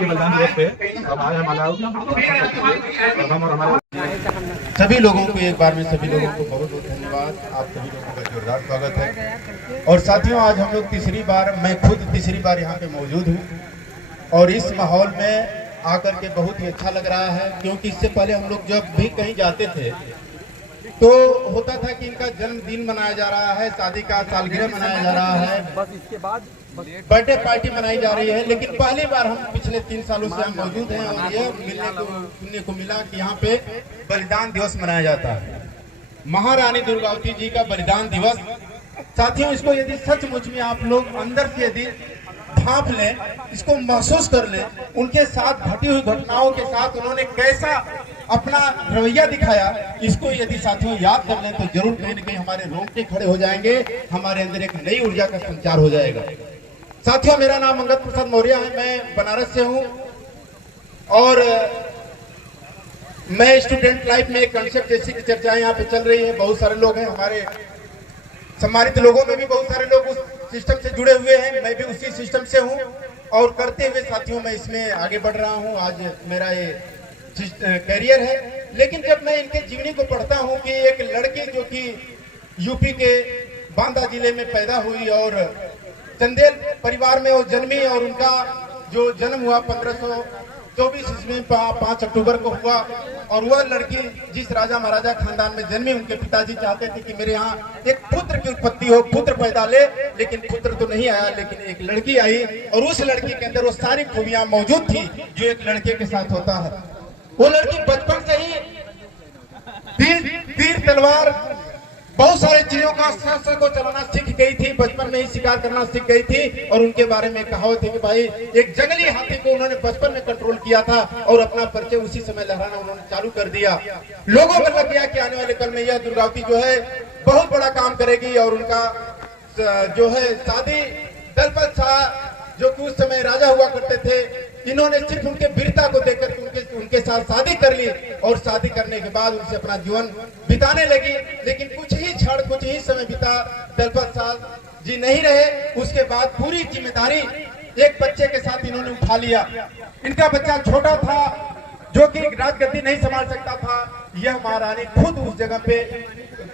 बलिदान दिवस पे हम आए हमारा सभी लोगों को एक बार में सभी लोगों को बहुत बहुत धन्यवाद। आप सभी लोगों का जोरदार स्वागत है। और साथियों, आज हम लोग तीसरी बार, मैं खुद तीसरी बार यहाँ पे मौजूद हूँ और इस माहौल में आकर के बहुत ही अच्छा लग रहा है, क्योंकि इससे पहले हम लोग जब भी कहीं जाते थे तो होता था कि इनका जन्मदिन मनाया जा रहा है, शादी का सालगिरह मनाया जा रहा है, बस इसके बाद बर्थडे पार्टी मनाई जा रही है। लेकिन पहली बार हम पिछले 3 सालों से हम मौजूद हैं और ये सुनने को मिला कि यहाँ पे बलिदान दिवस मनाया जाता है, महारानी दुर्गावती जी का बलिदान दिवस। साथियों, इसको यदि सचमुच में आप लोग अंदर से यदि भांप लें, इसको महसूस कर लें, उनके साथ घटी हुई घटनाओं के साथ उन्होंने कैसा अपना रवैया दिखाया, इसको यदि साथियों याद कर लें तो जरूर कहीं न कहीं हमारे रोंगटे खड़े हो जाएंगे, हमारे अंदर एक नई ऊर्जा का संचार हो जाएगा। साथियों, मेरा नाम अंगद प्रसाद मौर्य है, मैं बनारस से हूँ और मैं स्टूडेंट लाइफ में एक कंसेप्ट जैसी की चर्चा यहाँ पे चल रही है। बहुत सारे लोग हैं, हमारे सम्मानित लोगों में भी बहुत सारे लोग उस सिस्टम से जुड़े हुए हैं, मैं भी उसी सिस्टम से हूँ और करते हुए साथियों मैं इसमें आगे बढ़ रहा हूँ। आज मेरा ये करियर है। लेकिन जब मैं इनके जीवनी को पढ़ता हूँ कि एक लड़की जो कि यूपी के बांदा जिले में पैदा हुई और चंदेल परिवार में वो जन्मी और उनका जो जन्म हुआ 1524 ईस्वी में 5 अक्टूबर को हुआ और वह लड़की जिस राजा महाराजा खानदान में जन्मी, उनके पिताजी चाहते थे कि मेरे यहाँ एक पुत्र की उत्पत्ति हो, पुत्र पैदा ले, लेकिन पुत्र तो नहीं आया, लेकिन एक लड़की आई और उस लड़की के अंदर वो सारी खूबियां मौजूद थी जो एक लड़के के साथ होता है। वो लड़की बचपन से ही तीर तलवार बहुत सारे चीजों का शस्त्र को चलाना सीख गई थी, बचपन में ही शिकार करना सीख गई थी। और उनके बारे में कहावत है कि भाई एक जंगली हाथी को उन्होंने बचपन में कंट्रोल किया था और अपना परिचय उसी समय लहराना उन्होंने चालू कर दिया। लोगों को लग गया कि आने वाले कल में यह दुर्गावती जो है बहुत बड़ा काम करेगी और उनका जो है शादी दलपत शाह जो कि उस समय राजा हुआ करते थे, इन्होंने सिर्फ उनके वीरता को देखकर उनके साथ शादी कर ली और शादी करने के बाद उनसे अपना जीवन बिताने लगी। लेकिन कुछ ही क्षण, कुछ ही समय बीता, दलपत शाह जी नहीं रहे। उसके बाद पूरी जिम्मेदारी एक बच्चे के साथ इन्होंने उठा लिया। इनका बच्चा छोटा था जो कि राजगद्दी नहीं संभाल सकता था। यह महारानी खुद उस जगह पे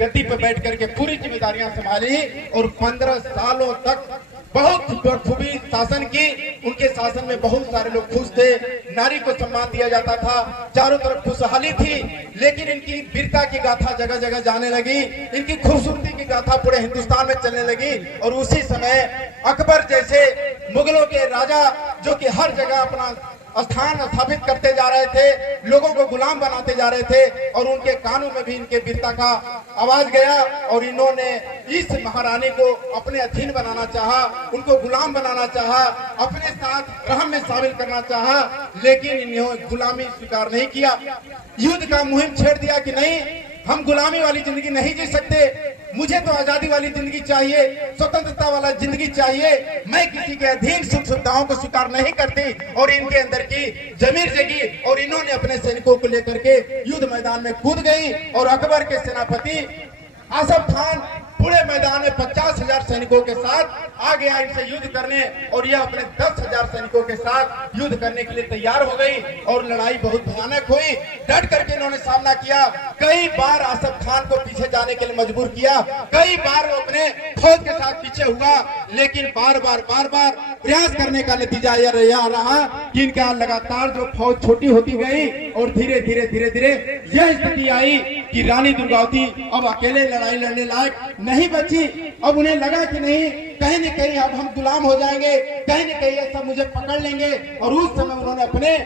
गद्दी पे बैठ करके पूरी जिम्मेदारियां संभाली और 15 सालों तक बहुत बखूबी शासन की। उनके शासन में बहुत सारे लोग खुश थे, नारी को सम्मान दिया जाता था, चारों तरफ खुशहाली थी। लेकिन इनकी वीरता की गाथा जगह जगह जाने लगी, इनकी खूबसूरती की गाथा पूरे हिंदुस्तान में चलने लगी। और उसी समय अकबर जैसे मुगलों के राजा जो कि हर जगह अपना स्थान स्थापित करते जा रहे थे, लोगों को गुलाम बनाते जा रहे थे और उनके कानों में भी इनके वीरता का आवाज गया और इन्होंने इस महारानी को अपने अधीन बनाना चाहा, उनको गुलाम बनाना चाहा, अपने साथ रहम में शामिल करना चाहा। लेकिन इन्होंने गुलामी स्वीकार नहीं किया, युद्ध का मुहिम छेड़ दिया कि नहीं, हम गुलामी वाली जिंदगी नहीं जी सकते, मुझे तो आजादी वाली जिंदगी चाहिए, स्वतंत्रता वाला जिंदगी चाहिए, मैं किसी के अधीन सुख सुविधाओं को स्वीकार नहीं करती। और इनके अंदर की जमीर जगी और इन्होंने अपने सैनिकों को लेकर के युद्ध मैदान में कूद गई और अकबर के सेनापति आसफ खान पूरे मैदान में 50,000 सैनिकों के साथ आ गया इनसे युद्ध करने और यह अपने 10,000 सैनिकों के साथ युद्ध करने के लिए तैयार हो गई और लड़ाई बहुत भयानक हुई। डट करके इन्होंने सामना किया, कई बार आसफ खान को पीछे जाने के लिए मजबूर किया, कई बार वो अपने फौज के साथ पीछे हुआ, लेकिन बार बार प्रयास करने का नतीजा यह रहा कि इनका लगातार जो फौज छोटी होती गई और धीरे धीरे यह स्थिति आई कि रानी दुर्गावती अब अकेले लड़ाई लड़ने लायक नहीं बची। अब उन्हें लगा कि नहीं, कहीं न कहीं अब हम गुलाम हो जाएंगे, कहीं न कहीं ये सब मुझे पकड़ लेंगे। और उस समय उन्होंने अपने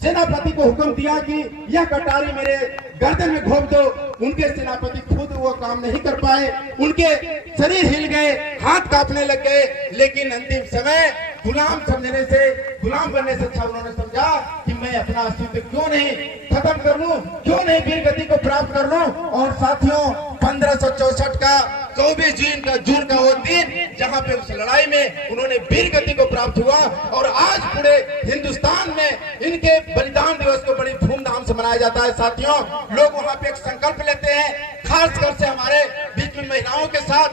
सेनापति को हुक्म दिया कि यह कटारी मेरे गर्दन में घोंप दो। उनके सेनापति खुद वो काम नहीं कर पाए, उनके शरीर हिल गए, हाथ कांपने लग गए। लेकिन अंतिम समय गुलाम समझने से, गुलाम बनने से अच्छा उन्होंने समझा कि मैं अपना अस्तित्व क्यों नहीं खत्म कर लूं, क्यों नहीं वीर गति को प्राप्त कर लूं। और साथियों, 1564 का 24 जून का वो दिन जहां पे उस लड़ाई में उन्होंने वीर गति को प्राप्त हुआ और आज पूरे हिंदुस्तान में इनके बलिदान दिवस को बड़ी धूमधाम से मनाया जाता है। साथियों, लोग वहां पे एक संकल्प लेते हैं, खासकर से हमारे बीच में महिलाओं के साथ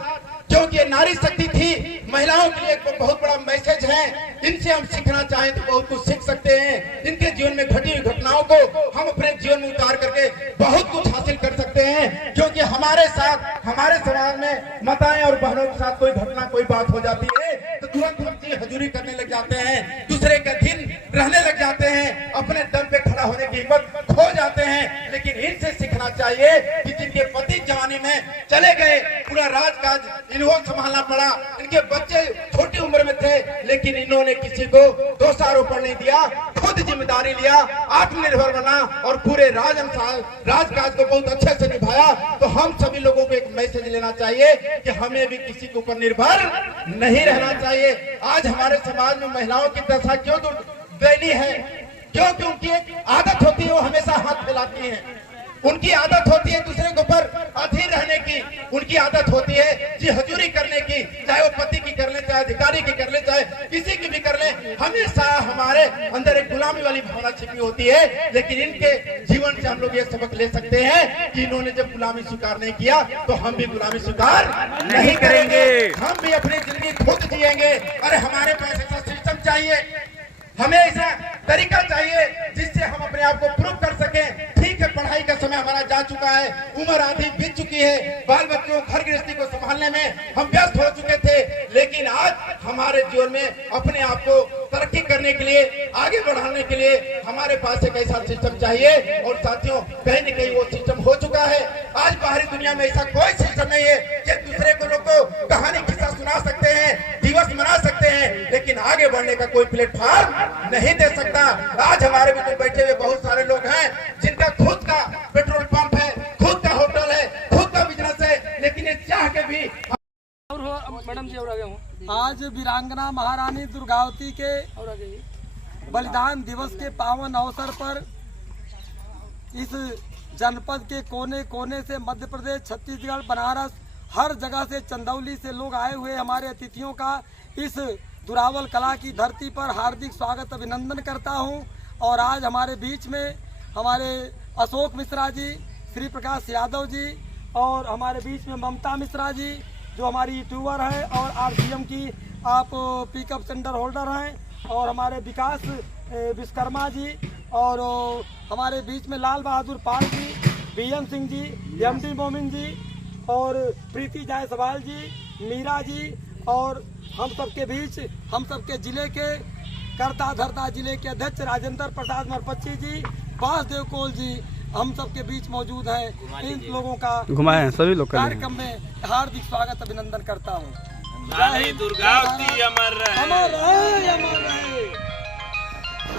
क्योंकि ये नारी शक्ति थी, महिलाओं के लिए एक बहुत बड़ा मैसेज है। इनसे हम सीखना चाहें तो बहुत कुछ सीख सकते हैं। इनके जीवन में घटी हुई घटनाओं को हम अपने जीवन में उतार करके बहुत कुछ हासिल कर सकते हैं। क्योंकि हमारे साथ, हमारे समाज में माताएं और बहनों के साथ कोई घटना, कोई बात हो जाती है तो तुरंत हम जी हजूरी करने लग जाते हैं, दूसरे का दिन रहने लग जाते हैं, अपने दम पे खड़ा होने की हिम्मत खो जाते हैं। लेकिन इनसे सीखना चाहिए कि जिनके पति जवानी में चले गए, पूरा राजकाज इन्हों संभालना पड़ा, इनके बच्चे छोटी उम्र में थे, लेकिन इन्होंने किसी को दोषारोपण नहीं दिया, खुद जिम्मेदारी लिया, आत्मनिर्भर बना और पूरे राजकाज को बहुत अच्छे से निभाया। तो हम सभी लोगों को एक मैसेज लेना चाहिए कि हमें भी किसी के ऊपर निर्भर नहीं रहना चाहिए। आज हमारे समाज में महिलाओं की दशा क्यों दयनीय है? क्योंकि उनकी एक आदत होती है, वो हमेशा हाथ फैलाती हैं। उनकी आदत होती है दूसरे के ऊपर अधीर रहने की, उनकी आदत होती है जी हजूरी करने की, चाहे वो पति की कर ले, चाहे अधिकारी की कर ले, चाहे किसी की भी कर ले। हमेशा हमारे अंदर एक गुलामी वाली भावना छिपी होती है। लेकिन इनके जीवन से हम लोग ये सबक ले सकते हैं कि इन्होंने जब गुलामी स्वीकार नहीं किया तो हम भी गुलामी स्वीकार नहीं करेंगे, हम भी अपनी जिंदगी खुद जिएंगे। अरे हमारे पास ऐसा सिस्टम चाहिए, हमें ऐसा तरीका चाहिए जिससे हम अपने आप को प्रूव कर सकें। ठीक है, पढ़ाई का समय हमारा जा चुका है, उम्र आधी बीत चुकी है, बाल बच्चों घर गृहस्थी को संभालने में हम व्यस्त हो चुके थे। लेकिन आज हमारे जीवन में अपने आप को तरक्की करने के लिए, आगे बढ़ाने के लिए हमारे पास एक ऐसा सिस्टम चाहिए। और साथियों, कहीं न कहीं वो सिस्टम हो चुका है। आज बाहरी दुनिया में ऐसा कोई सिस्टम नहीं है कि दूसरे को लोग को कहानी किस्सा सुना सकते हैं, दिवस मना सकते हैं, लेकिन आगे बढ़ने का कोई प्लेटफॉर्म नहीं दे सकता। आज हमारे बीच में बैठे हुए बहुत सारे लोग हैं जिनका खुद का पेट्रोल पंप है, खुद का होटल है, खुद का बिजनेस है, लेकिन ये चाह के भी मैडम जी और आगे हूँ। आज वीरांगना महारानी दुर्गावती के और आगे बलिदान दिवस के पावन अवसर पर इस जनपद के कोने कोने से मध्य प्रदेश, छत्तीसगढ़, बनारस, हर जगह से, चंदौली से लोग आए हुए हमारे अतिथियों का इस दुरावल कला की धरती पर हार्दिक स्वागत, अभिनंदन करता हूं। और आज हमारे बीच में हमारे अशोक मिश्रा जी, श्री प्रकाश यादव जी और हमारे बीच में ममता मिश्रा जी जो हमारी यूट्यूबर है और आरसीएम की आप पिकअप सेंटर होल्डर हैं, और हमारे विकास विश्वकर्मा जी, और हमारे बीच में लाल बहादुर पाल जी, बीएम सिंह जी, एमडी मोमिन जी और प्रीति जायसवाल जी, मीरा जी, और हम सबके बीच, हम सबके जिले के कर्ता धर्ता जिले के अध्यक्ष राजेंद्र प्रसाद मरपच्ची जी, वासुदेव कोल जी, हम सबके बीच मौजूद हैं। इन लोगों का घुमाए हैं सभी लोग कार्यक्रम में हार्दिक स्वागत, अभिनंदन करता हूँ। रानी दुर्गावती अमर रहे। अमर रहे, अमर रहे।